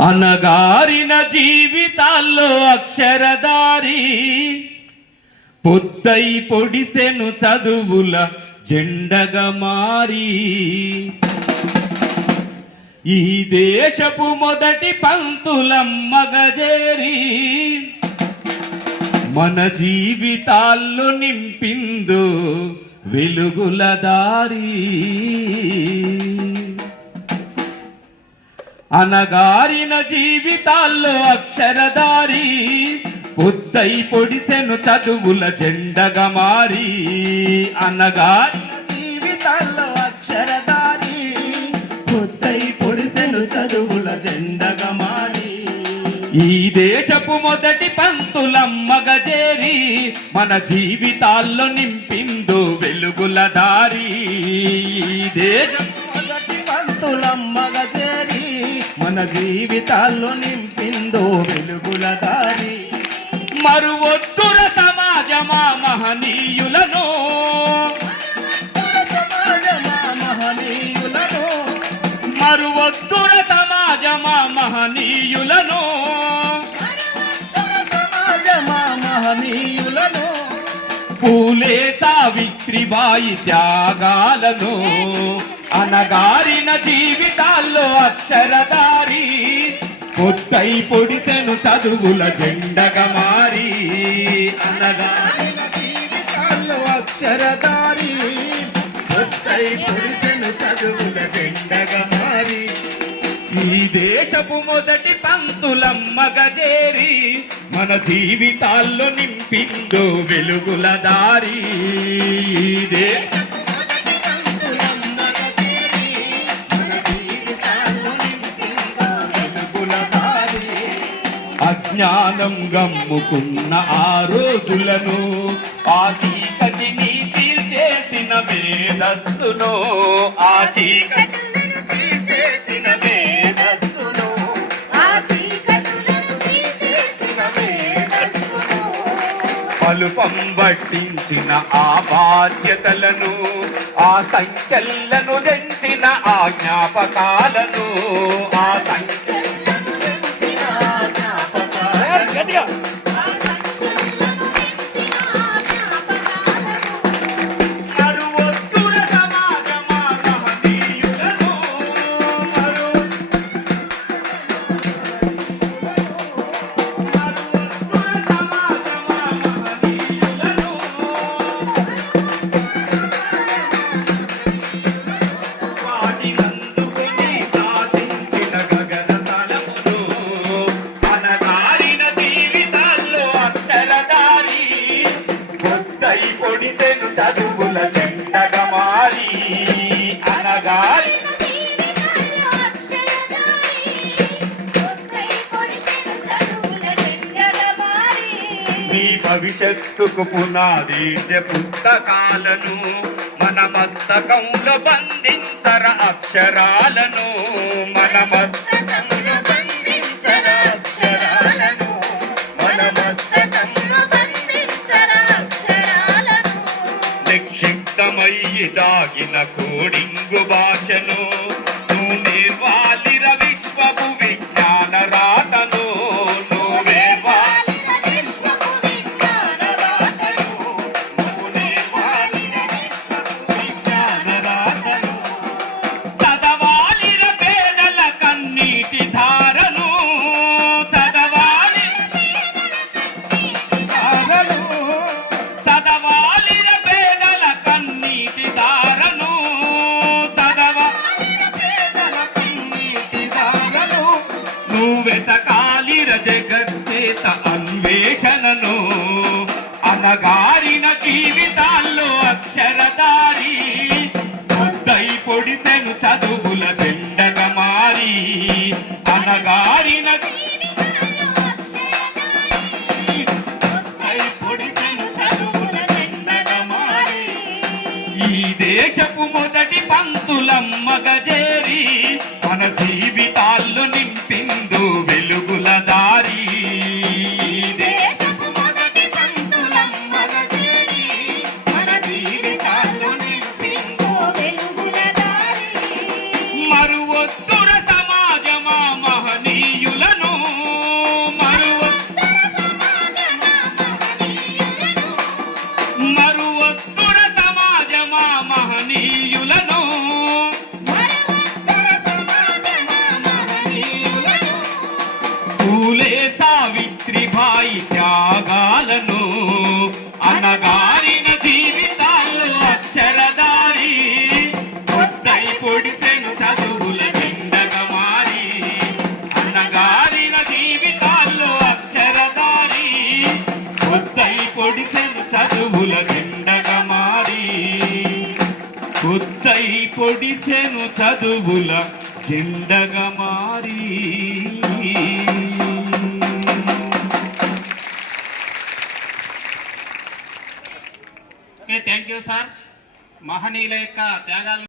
అనగారిన జీవితాల్లో అక్షరదారి పొద్దై పొడిసెను చదువుల జెండగా మారి. ఈ దేశపు మొదటి పంతులమ్మగజేరి మన జీవితాల్లో నింపిందు వెలుగుల దారి. అనగారిన జీవితాల్లో అక్షరదారి పొద్దై పొడిసెను చదువుల జెండగా మారి. అనగారిన జీవితాల్లో అక్షరదారి పొద్దై పొడిసెను చదువుల జెండగా మారి. ఈ దేశపు మొదటి పంతులమ్మగ చేరి మన జీవితాల్లో నింపిందో వెలుగుల దారి. ఈ దేశపు మొదటి పంతులమ్మగ చేరి మన జీవితాల్లో నింపిందో వెలుగుల దారి. మరువొద్దుర సమాజమా మహనీయులను సమాజమా మహనీయులను. మరువొద్దుర సమాజమా మహనీయులను సమాజమా మహనీయులను. పూలే సావిత్రిబాయి త్యాగాలను. అనగారిన జీవితాల్లో అక్షరదారి పొద్దై పొడిసెను చదువుల జెండగా మారి. అనగారిన జీవితాల్లో అక్షరదారి పొద్దై పొడిసెను చదువుల జెండగా మారి. ఈ దేశపు మొదటి పంతులమ్మగ చేరి మన జీవితాల్లో నింపిందో వెలుగుల దారి. ఈ అజ్ఞానం గమ్ముకున్న ఆ రోజులను ఆ చీకటిని చీల్చేసిన మేధస్సును ఆ చీకటి చీల్చేసిన మేధస్సును. పలుపం పట్టించిన ఆ బాధ్యతలను ఆ సంఖ్యలను తెంచిన ఆ జ్ఞాపకాలను నీ భవిష్యత్తుకు పునాదేశ పుస్తకాలను మన మస్తకంలో బంధించర అక్షరాలను మన మస్తకంలో బంధించర అక్షరాలను మన మస్తకంలో బంధించర అక్షరాలను. నిక్షిప్తమయ్యి దాగిన కోడింగు భాషను నువ్వు నేర్వాలిర నువ్వెతకాలిర జగచ్చేత అన్వేషణను. అనగారిన జీవితాల్లో అక్షరదారి ముద్దై పొడిసెను చదువుల జెండగా మారి. అనగారిన ఈ దేశపు మొదటి పంతులమ్మ గజేరి మన జీవిత పొడిసెను చదువుల నిండగా మారి. కొత్తై పొడిసెను చదువుల జెండగా మారి. థ్యాంక్ యూ సార్ మహనీయుల యొక్క త్యాగాలు